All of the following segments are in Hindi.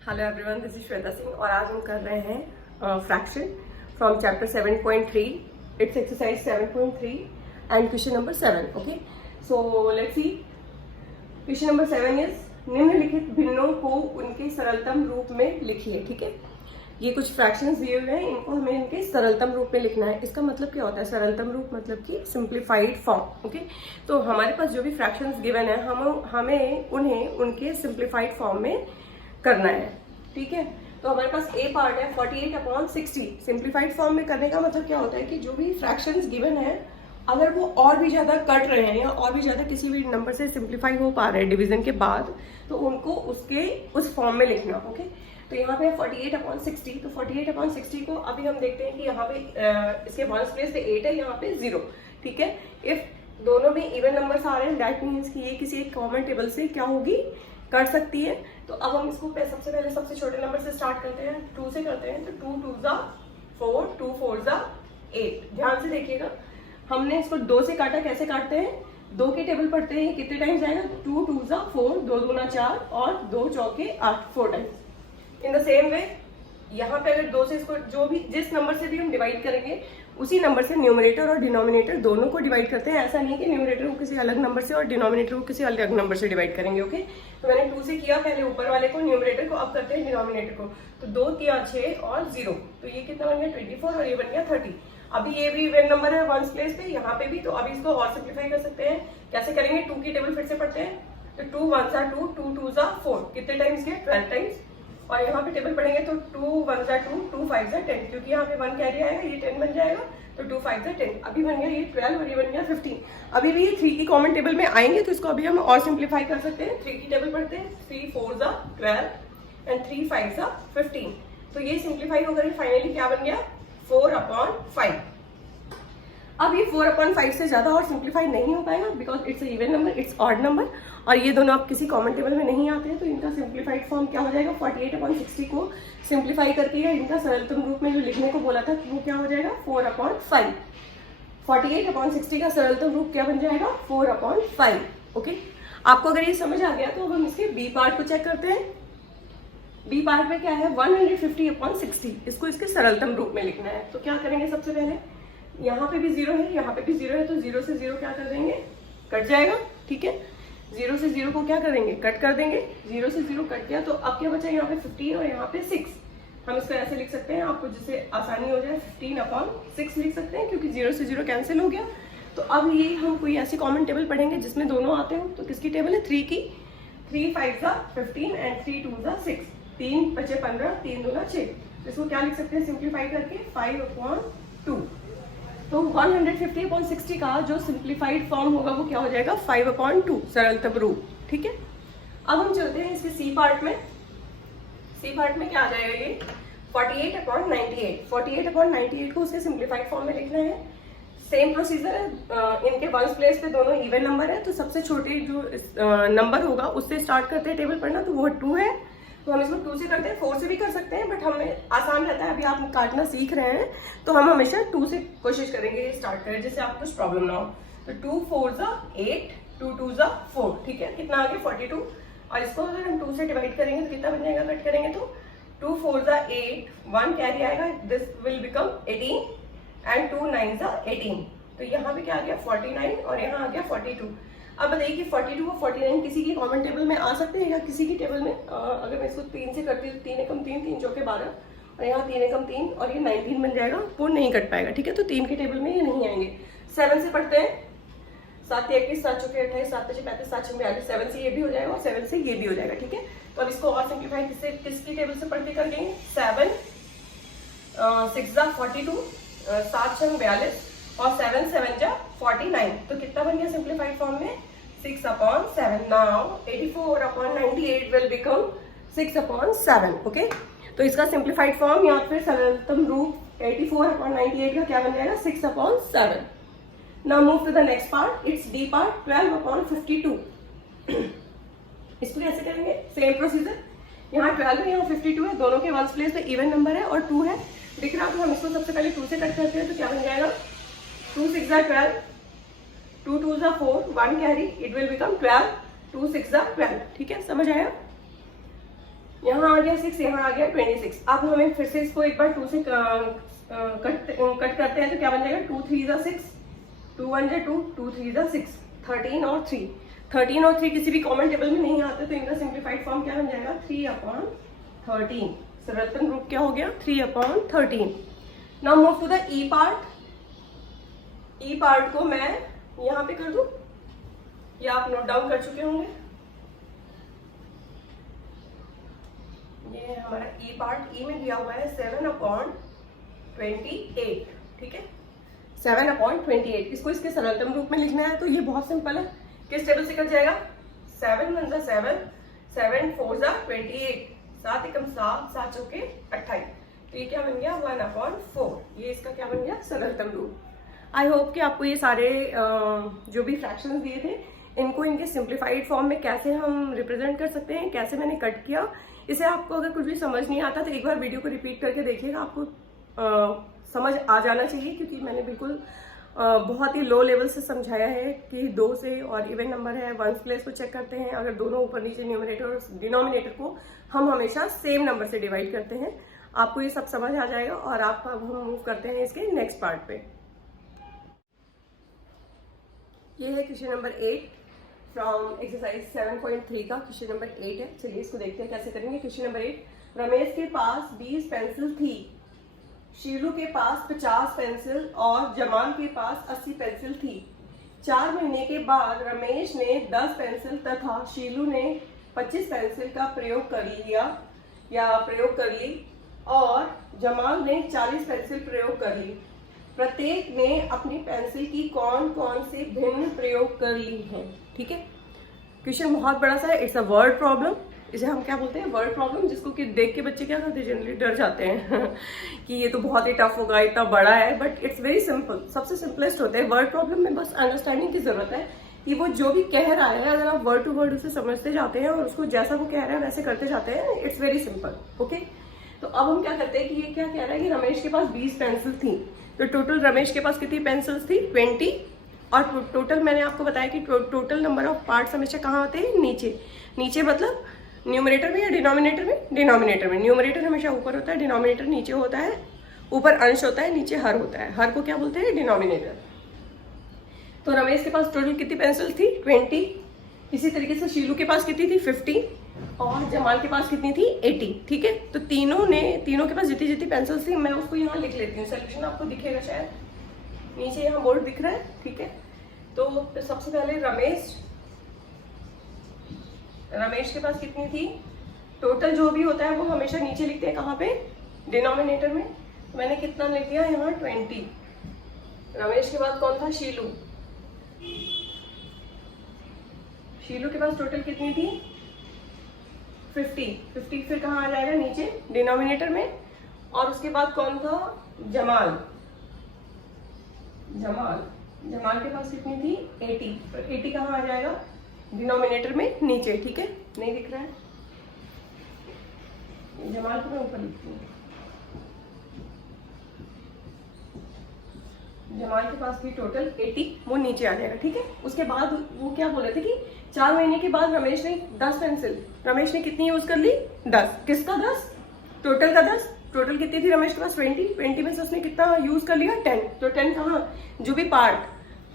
Hello everyone, this is Shweta Singh और आज हम कर रहे हैं fraction from chapter 7.3. It's exercise 7.3 and question number 7. Okay, so let's see. Question number 7 is निम्नलिखित भिन्नों को उनके सरलतम रूप में लिखिए. ठीक है, ये कुछ फ्रैक्शंस दिए हुए हैं, इनको हमें इनके सरलतम रूप में लिखना है. इसका मतलब क्या होता है सरलतम रूप? मतलब कि सिंप्लीफाइड फॉर्म. ओके, तो हमारे पास जो भी फ्रैक्शंस गिवन है हमें उन्हें उनके सिंप्लीफाइड फॉर्म में करना है. ठीक है, तो हमारे पास ए पार्ट है 48/60. सिंप्लीफाइड फॉर्म में करने का मतलब क्या होता है कि जो भी फ्रैक्शंस गिवन है अगर वो और भी ज्यादा कट रहे हैं या और भी ज्यादा किसी भी नंबर से सिंप्लीफाई हो पा रहे हैं डिवीजन के बाद, तो उनको उस फॉर्म में लिखना. ओके, तो यहाँ पे 48/60. तो 48/60 को अभी हम देखते हैं कि यहाँ पे इसके वंस प्लेस पे 8 है, यहाँ पे 0. ठीक है, इफ दोनों में इवन नंबर्स आ रहे हैं दैट मीन्स कि ये किसी एक कॉमन टेबल से क्या होगी, कर सकती है. तो अब हम इसको सबसे पहले सबसे छोटे नंबर से स्टार्ट करते हैं, 2 से करते हैं. तो 2 2 4, 2 4 8. ध्यान से देखिएगा, हमने इसको 2 से काटा. कैसे काटते हैं? 2 के टेबल पढ़ते हैं, कितने टाइम्स जाएगा? 2 2 4, 2 2 4 और 2 4 8, 4 times. In the same way यहाँ पे अगर 2 से इसको जो भी जिस नंबर से भी हम डिवाइड करेंगे उसी नंबर से न्यूमरेटर और डिनोमिनेटर दोनों को डिवाइड करते हैं. ऐसा नहीं कि न्यूमरेटर को किसी अलग नंबर से और डिनोमिनेटर को किसी अलग नंबर से डिवाइड करेंगे. ओके, तो मैंने 2 से किया पहले ऊपर वाले को, न्यूमरेटर को. अब करते हैं डिनोमिनेटर को. तो 2 3 6 और 0. तो ये कितना बन गया? 24 और ये बन गया 30. अभी ये भी इवन नंबर है वंस प्लेस पे, यहाँ पे भी. तो अभी इसको और सिंप्लीफाई कर सकते हैं. कैसे करेंगे? 2 की टेबल फिर से पढ़ते हैं. तो 2 1 2, 2 2 4. कितने टाइम्स गए? 12 टाइम्स. और यहाँ पे टेबल पढ़ेंगे तो 2 1 2, 2 5 10. क्योंकि यहाँ पे 1 कैरी आएगा, ये 10 बन जाएगा. तो 2 5 10. अभी बन गया ये 12 और ये बन गया 15. अभी भी ये 3 की कॉमन टेबल में आएंगे तो इसको अभी हम और सिंप्लीफाई कर सकते हैं. 3 की टेबल पढ़ते हैं. 3 4 12 एंड 3 5 15. तो ये सिंप्लीफाई होकर फाइनली क्या बन गया? 4/5. अब ये 4/5 से ज्यादा और सिंप्लीफाई नहीं हो पाएगा because it's even number, it's odd number और ये दोनों आप किसी कॉमन टेबल में नहीं आते हैं. तो इनका सिंप्लीफाइड फॉर्म क्या हो जाएगा? 48/60 को सिंप्लीफाई करके या इनका सरलतम रूप में जो लिखने को बोला था वो क्या हो जाएगा? 4/5. 48/60 का सरलतम रूप क्या बन जाएगा? 4/5. ओके, आपको अगर ये समझ आ गया तो अब हम इसके बी पार्ट को चेक करते हैं. बी पार्ट में क्या है? 150/60. इसको इसके सरलतम रूप में लिखना है. तो क्या करेंगे? सबसे पहले यहाँ पे भी 0 है, यहाँ पे भी 0 है. तो 0 से 0 क्या कर देंगे? कट जाएगा. ठीक है, 0 से 0 को क्या करेंगे? कट कर देंगे. 0 से 0 कट गया तो अब क्या बचा? यहाँ पे 15 और यहाँ पे 6. हम इसको ऐसे लिख सकते हैं, आपको जिससे आसानी हो जाए 15/6 लिख सकते हैं क्योंकि 0 से 0 कैंसिल हो गया. तो अब ये हम कोई ऐसी कॉमन टेबल पढ़ेंगे जिसमें दोनों आते हैं. तो किसकी टेबल है? 3 की. 3 5 15 एंड 3 2 6. 3 5 15, 3 2 6. इसको क्या लिख सकते हैं सिंप्लीफाई करके? 5/2. तो 150/60 का जो सिंप्लीफाइड फॉर्म होगा वो क्या हो जाएगा? 5/2 सरलतम रूप. ठीक है, अब हम चलते हैं इसके सी पार्ट में. सी पार्ट में क्या आ जाएगा? ये 48/98. 48/98 को उसके सिंप्लीफाइड फॉर्म में लिखना है. सेम प्रोसीजर है. इनके वंस प्लेस पे दोनों इवन नंबर है. तो सबसे छोटे जो नंबर होगा उससे स्टार्ट करते हैं टेबल पढ़ना. तो वो 2 है. तो हम इसको 2 से करते हैं, 4 से भी कर सकते हैं बट हमें आसान रहता है. अभी आप काटना सीख रहे हैं तो हम हमेशा 2 से कोशिश करेंगे ये स्टार्ट करें जिससे आपको कुछ प्रॉब्लम ना हो. तो 2 4 8, 2 2 4. ठीक है, कितना आ गया? 42. और इसको अगर हम 2 से डिवाइड करेंगे तो कितना बन जाएगा? कट करेंगे तो 2 4 8, 1 कैरी आएगा. This will become 18 and 2 9 18. तो यहाँ पे क्या आ गया? 49 और यहाँ आ गया 42. अब बताइए कि 42 और 49 किसी की कॉमन टेबल में आ सकते हैं या किसी की टेबल में? अगर मैं इसको 3 से करती हूँ, 3 एकम 3, 3 चौके 12 और यहाँ 3 एकम 3 और ये 19 बन जाएगा. वो नहीं कट पाएगा. ठीक है, तो 3 की टेबल में ये नहीं आएंगे. 7 से पढ़ते हैं. 7 21, 7 चौके 28, 7 5 35, 7 6 42. 7 से ये भी हो जाएगा और 7 से ये भी हो जाएगा. ठीक है, तो अब इसको और सिंप्लीफाई किसकी टेबल से पढ़ के कर लेंगे? 7 6 42, 7 6 42 और 7 7 49. तो कितना बन गया सिंप्लीफाइड फॉर्म में? 6/7. Now 84/98 will become 6/7. ओके, तो इसका सिंप्लीफाइड फॉर्म या फिर सरलतम रूप 84/98 का क्या बन जाएगा? 6/7. Now move to the next part. It's D part. 12/52. इसको कैसे करेंगे? Same procedure. यहाँ 12 है, यहाँ 52 है. दोनों के वंस प्लेस पे इवन नंबर है और 2 है. दिख रहा है? तो हम इसको सबसे पहले 2 से कट करते हैं. तो क्या बन जाएगा? 2 6 12, 2 2 4, 1 कैरी. It will become 12, 2 6 12. ठीक है, समझ आया? यहाँ आ गया 6, यहाँ आ गया 26। अब हमें फिर से इसको एक बार 2 से कट करते हैं तो क्या बन जाएगा, 2 3 जा 6, 2 1 जा 2, 2 3 जा 6, 13 और 3। 13 और 3 किसी भी कॉमन टेबल में नहीं आते, तो इनका सिंप्लीफाइड फॉर्म क्या बन जाएगा, 3/13। सरलतम रूप क्या हो गया, 3/13। Now move to the E part. E part को मैं यहाँ पे कर दूं, या आप नोट डाउन कर चुके होंगे। ये हमारा ई पार्ट, ई में दिया हुआ है 7/28, ठीक है, 7/28। इसको इसके सरलतम रूप में लिखना है, तो ये बहुत सिंपल है। किस टेबल से कट जाएगा, 7 1 जा 7, 7 4 जा 28, 7 एकम 7, 7 चौके 28। तो ये क्या बन गया, 1/4। ये इसका क्या बन गया, सरलतम रूप। आई होप कि आपको ये सारे जो भी फ्रैक्शंस दिए थे, इनको इनके सिंप्लीफाइड फॉर्म में कैसे हम रिप्रेजेंट कर सकते हैं, कैसे मैंने कट किया, इसे आपको अगर कुछ भी समझ नहीं आता तो एक बार वीडियो को रिपीट करके देखिएगा, आपको समझ आ जाना चाहिए। क्योंकि मैंने बिल्कुल बहुत ही लो लेवल से समझाया है कि 2 से, और इवन नंबर है, वंस प्लेस को चेक करते हैं, अगर दोनों ऊपर नीचे न्यूमरेटर और डिनोमिनेटर को हम हमेशा सेम नंबर से डिवाइड करते हैं। आपको ये सब समझ आ जाएगा। और आप अब हम मूव करते हैं इसके नेक्स्ट पार्ट पे। ये है क्वेश्चन नंबर 8 फ्रॉम एक्सरसाइज 7.3 का क्वेश्चन नंबर 8 है। चलिए इसको देखते हैं कैसे करेंगे। क्वेश्चन नंबर 8, रमेश के पास 20 पेंसिल थी, शीलू के पास 50 पेंसिल और जमाल के पास 80 पेंसिल थी। 4 महीने के बाद रमेश ने 10 पेंसिल तथा शीलू ने 25 पेंसिल का प्रयोग कर ली और जमाल ने 40 पेंसिल प्रयोग कर ली। प्रत्येक ने अपनी पेंसिल की कौन कौन से भिन्न प्रयोग कर ली है। ठीक है, क्वेश्चन बहुत बड़ा सा है। It's a word problem. इसे हम क्या बोलते हैं, वर्ड प्रॉब्लम, जिसको कि देख के बच्चे क्या करते हैं, जनरली डर जाते हैं कि ये तो बहुत ही टफ होगा, इतना बड़ा है। बट इट्स वेरी सिंपल, सबसे सिंपलेस्ट होता है। वर्ड प्रॉब्लम में बस अंडरस्टैंडिंग की जरूरत है कि वो जो भी कह रहा है, अगर आप वर्ड टू वर्ड उसे समझते जाते हैं और उसको जैसा वो कह रहा है वैसे करते जाते हैं, इट्स वेरी सिंपल। ओके, तो अब हम क्या करते हैं कि ये क्या कह रहा है कि रमेश के पास 20 पेंसिल थी, तो टोटल रमेश के पास कितनी पेंसिल्स थी, 20। और टोटल मैंने आपको बताया कि टोटल नंबर ऑफ पार्ट्स हमेशा कहाँ होते हैं, नीचे मतलब न्यूमरेटर में या डिनोमिनेटर में, डिनोमिनेटर में। न्यूमरेटर हमेशा ऊपर होता है, डिनोमिनेटर नीचे होता है। ऊपर अंश होता है, नीचे हर होता है। हर को क्या बोलते हैं, डिनोमिनेटर। तो रमेश के पास टोटल कितनी पेंसिल थी, 20। इसी तरीके से शीलू के पास कितनी थी, 50। और जमाल के पास कितनी थी, 80। ठीक है, तो तीनों के पास जितनी जितनी पेंसिल थी, मैं उसको यहाँ लिख लेती हूँ। सोल्यूशन आपको दिखेगा शायद, नीचे यहाँ बोर्ड दिख रहा है। ठीक है, तो सबसे पहले रमेश के पास कितनी थी, टोटल जो भी होता है वो हमेशा नीचे लिखते हैं, कहाँ पे, डिनोमिनेटर में। तो मैंने कितना लिख दिया यहाँ, 20। रमेश के बाद कौन था, शीलू के पास टोटल कितनी थी, 50। फिर कहाँ आ जाएगा, नीचे डिनोमिनेटर में। और उसके बाद कौन था, जमाल के पास कितनी थी, 80। तो 80 कहाँ आ जाएगा, डिनोमिनेटर में, नीचे। ठीक है, नहीं दिख रहा है, जमाल को मैं ऊपर लिखती हूँ। जमाल के पास भी टोटल 80, वो नीचे आ जाएगा। ठीक है, उसके बाद वो क्या बोले थे कि 4 महीने के बाद रमेश ने 10 पेंसिल, रमेश ने कितनी यूज कर ली, 10। किसका 10, टोटल का 10। टोटल कितनी थी रमेश के पास, 20 में से उसने कितना यूज कर लिया, 10। तो 10 कहाँ, जो भी पार्ट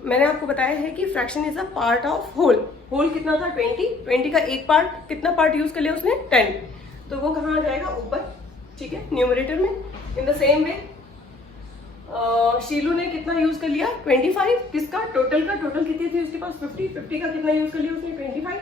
मैंने आपको बताया है कि fraction is a part of whole कितना था, 20 का एक पार्ट, कितना पार्ट यूज कर लिया उसने, 10। तो वो कहाँ आ जाएगा, ऊपर। ठीक है, न्यूमरेटर में। इन द सेम वे शीलू ने कितना यूज कर लिया, 25। किसका, टोटल का। टोटल कितनी थी उसके पास, 50 का कितना यूज कर लिया उसने, 25।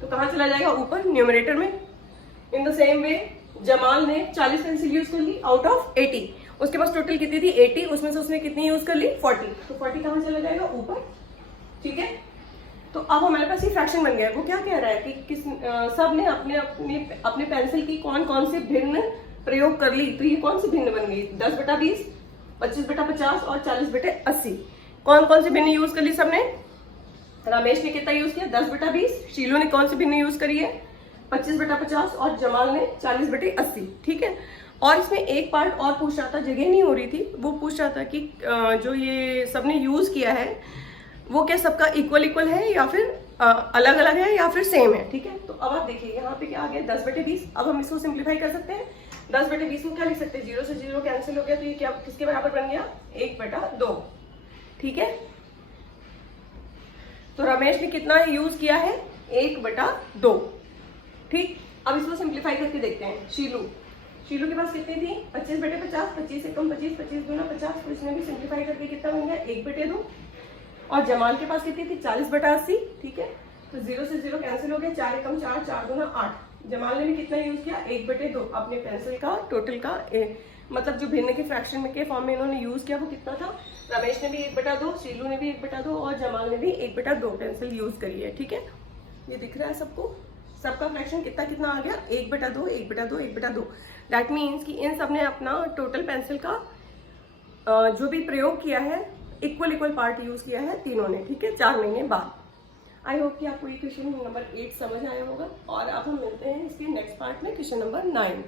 तो कहाँ चला जाएगा, ऊपर, न्यूमरेटर में। In the same way Jamal ने 40 पेंसिल यूज कर ली आउट ऑफ 80। उसके पास टोटल कितनी थी, 80। उसमें से उसने कितनी यूज कर ली, 40। तो 40 कहाँ चला जाएगा, ऊपर। ठीक है, तो अब हमारे पास ये फ्रैक्शन बन गया है। वो क्या कह रहा है कि सब ने अपने पेंसिल की कौन कौन से भिन्न प्रयोग कर ली। तो ये कौन सी भिन्न बन गई, 10/20, 25/50 और 40/80। कौन कौन से भिन्न यूज कर ली सबने, रमेश ने कितना यूज किया, 10/20। शीलू ने कौन सी भिन्न यूज करी है, 25/50 और जमाल ने 40/80। ठीक है, और इसमें एक पार्ट और पूछ रहा था, जगह नहीं हो रही थी, वो पूछ रहा था कि जो ये सबने यूज किया है वो क्या सबका इक्वल है या फिर अलग अलग है या फिर सेम है, ठीक है। तो अब आप देखिए यहाँ पे क्या आ गया 10/20। अब हम इसको सिंप्लीफाई कर सकते हैं। 10/20 को क्या लिख सकते हैं, 0 से 0 कैंसिल हो गया, तो ये क्या किसके बराबर बन गया, 1/2, ठीक है। तो रमेश ने कितना यूज किया है, 1/2, ठीक। अब इसको सिंप्लीफाई करके देखते हैं। शीलू के पास कितनी थी, 25/50, 25 से कम 25, 25 दूना 50, तो इसमें भी सिंप्लीफाई करके कितना बन गया, 1/2। और जमाल के पास कितनी थी, 40/80, ठीक है। तो 0 से 0 कैंसिल हो गया, 4 एकम 4, 4 दूना 8। जमाल ने भी कितना यूज किया, 1/2। अपने पेंसिल का टोटल का मतलब जो भिन्न के फ्रैक्शन के फॉर्म में इन्होंने यूज किया वो कितना था, रमेश ने भी 1/2, शीलू ने भी 1/2 और जमाल ने भी 1/2 पेंसिल यूज करी है, ठीक है। ये दिख रहा है सबको, सबका फ्रैक्शन कितना कितना आ गया, 1/2, 1/2, 1/2। दैट मीन्स कि इन सब ने अपना टोटल पेंसिल का जो भी प्रयोग किया है इक्वल पार्ट यूज किया है तीनों ने, ठीक है, 4 महीने बाद। आई होप कि आपको ये क्वेश्चन नंबर 8 समझ आया होगा। और अब हम मिलते हैं इसके नेक्स्ट पार्ट में, क्वेश्चन नंबर 9।